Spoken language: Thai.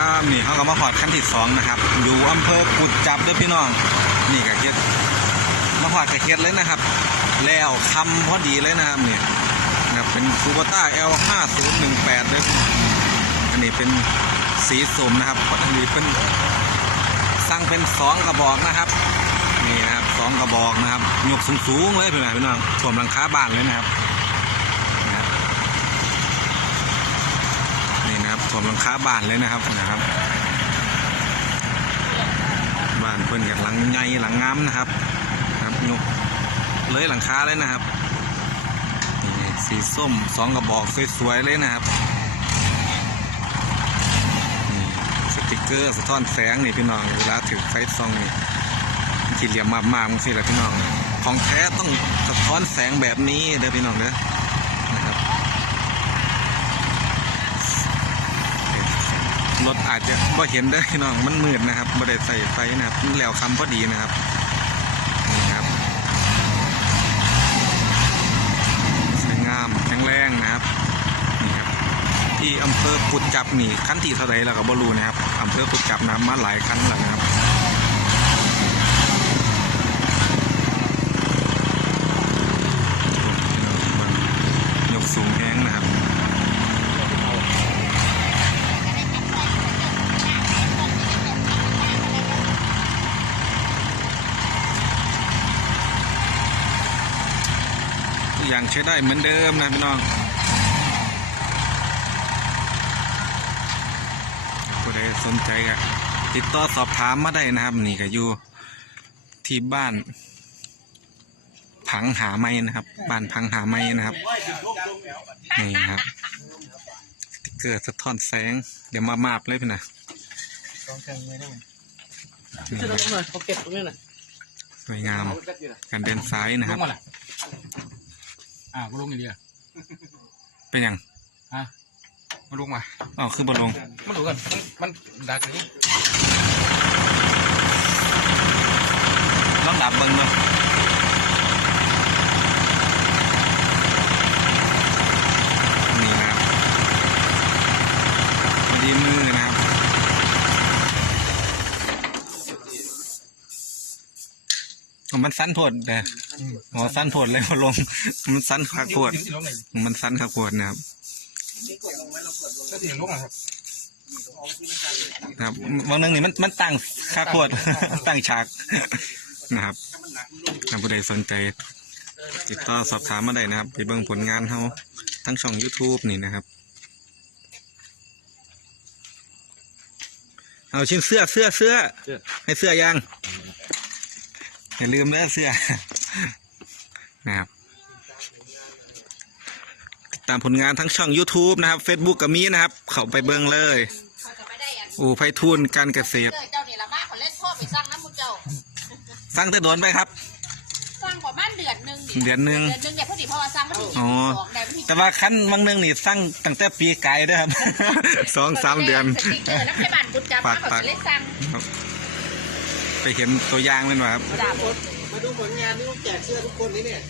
ครับนี่เขาก็มาหอดขั้นที่สองนะครับ อยู่อำเภอกุดจับด้วยพี่น้อง นี่กระเฮ็ดมาหอดกระเฮ็ดเลยนะครับ แล้วคำพอดีเลยนะครับเนี่ยนะครับเป็นซูเปอร์ต้า L 5 0 1 8เลยอันนี้เป็นสีสมนะครับอันนี้เป็นสั่งเป็นสองกระบอกนะครับนี่นะครับสองกระบอกนะครับยกสูงๆเลยพี่น้องพี่น้องถ่วมหลังคาบ้านเลยนะครับ นี่นะครับถ่ วมหลังคาบ้านเลยนะครับนะครับบ้านเพื่อนกับหลังใหญ่หลังงามนะครับ ครับยกเลยหลังคาเลยนะครับสีส้มสองกระบอกสวยๆเลยนะครับสติกเกอร์สะท้อนแสงนี่พี่น้องเวลาถือไฟซองนี่ที่เหลี่ยมมากๆมึงสิแหละพี่น้อง ของแท้ต้องสะท้อนแสงแบบนี้เด้อพี่น้องเด้อนะครับ รถอาจจะบ่เห็นได้น้องมันมืดนะครับบ่ได้ใส่ไฟนะครับแล้วคำพอดีนะครับนี่ครับสวยงามแข็งแรงนะครับนี่ครับที่อำเภอกุดจับนี่ขั้นที่เท่าไรเราก็บ่รู้นะครับอำเภอกุดจับนะมาหลายคันแล้วนะครับยกสูงแห้งนะครับ ทุก อย่างใช้ได้เหมือนเดิมนะพี่น้องผู้ใดสนใจก็ติดต่อสอบถามมาได้นะครับ นี่ก็อยู่ที่บ้านผังหาไม้นะครับ บ้านพังหาไม้นะครับ นี่ครับสติ๊กเกอร์สะท้อนแสง เดี๋ยวมามาบเลยพี่นะสองเครื่องไม่ได้นี่ช่วยคลรับงหน่อยเขาเก็บตรงนี้หน่อยสวยงามการเดินซ้ายนะลครับงมาละ อ่าก็ลงอีเดียเป็นอย่างฮะมาลงมาอ๋อคือบนลง มาดูกันมันมันดักอย่างนี้ ลองดับเบิ้งเนาะนี่นะครับพอดีมือนะครับ มันสั้นโพดแต่อ๋อสั้นโพดเลยพอลง มันสั้นคักโพดเดี๋ยวสิลงไหนมันสั้นคักโพดนะครับก็เสียงลงอะครับนะครับบางเรื่องนี่มันมันตั้งคักโพดตั้งฉากนะครับถ้าผู้ใดสนใจ ติดต่อสอบถามมาได้นะครับ ไปเบิ่งผลงานเขาทั้งช่อง YouTube นี่นะครับ เอาชิ้นเสื้อเสื้อเสื้อ ให้เสื้อยัง อย่าลืมเด้อเสื้อนะครับติดตามผลงานทั้งช่อง YouTube นะครับ Facebook ก็มีนะครับ เข้าไปเบิ่งเลยเขาจะไม่ได้อันอู่ไพฑูรย์การเกษตรเจ้าเจ้านี่ละมากเขาเล่นพ่อไปสร้างน้ำมุเจ้าสร้างแต่โดนไปครับสร้างประมาณเดือนหนึ่งเดือนหนึ่งเดือนหนึ่งเนี่ยพอดีเพราะว่าสร้างมันถูกอ๋อออกได้มันถูกแต่ว่าคันบางเรื่องนี่สร้างตั้งแต่ปีไกลเด้อครับสองสามเดือนสติ๊กเกอร์น้ำให้บ้านกุ ไปเห็นตัวอย่างเป็นว่าครับ มาดูผลงานที่ต้องแจกเสื้อทุกคนนี่เนี่ย